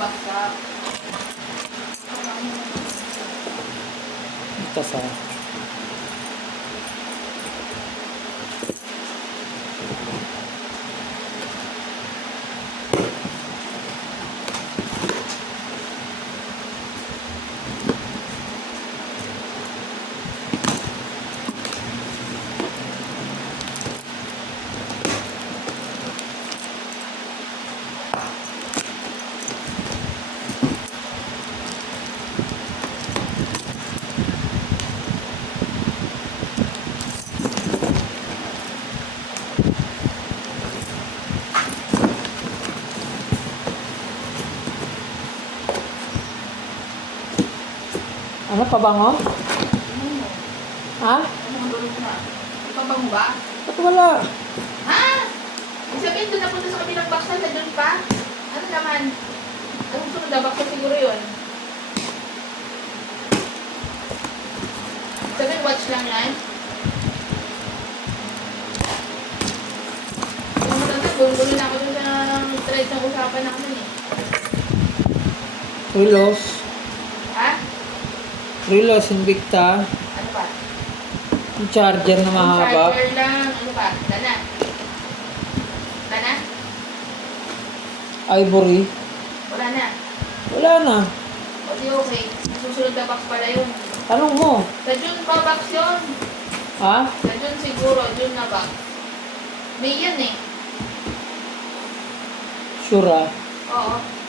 baksak. Ito sa... Ano, pabango? Ha? Anong tulog na? Ipabang ba? Ba't wala? Ha? Ibig sabihin doon napunta sa kabilang baksan na doon pa? Ano naman? Anong sunod na baksan siguro yun? Sabihin watch lang yan? Kung matanda, gulo na ako doon sa thread ng usapan namin eh. Rilos. Ha? Rilos, Invicta. Ano pa? Yung charger na mahaba. Charger lang. Ano pa? Dana? Dana? Ivory. Wala na. Wala na. O di okay. Susunod na box pala yun. Tanong mo. Sa June pa box yun. Ha? Sa June siguro. June na box. May yan eh. Sure ah. Oo.